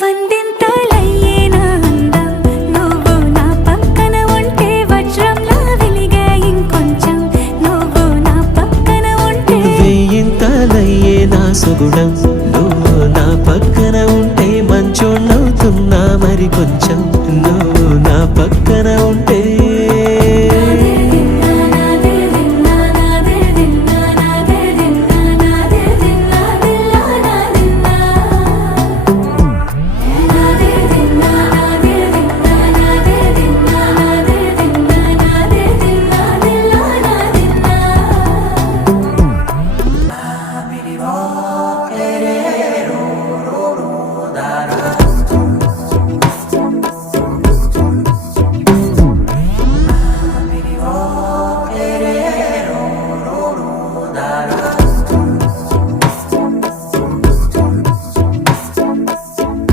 వందింతలయ్యేనా అందం నువ్వు నా పక్కన ఉంటే వజ్రంలా వెలిగే ఇంకొంచెం నువ్వు నా పక్కన ఉంటే వెయ్యింతలయ్యేనా సుగుణం నువ్వు నా పక్కన ఉంటే మంచోళ్ళవుతున్నా మరి కొంచెం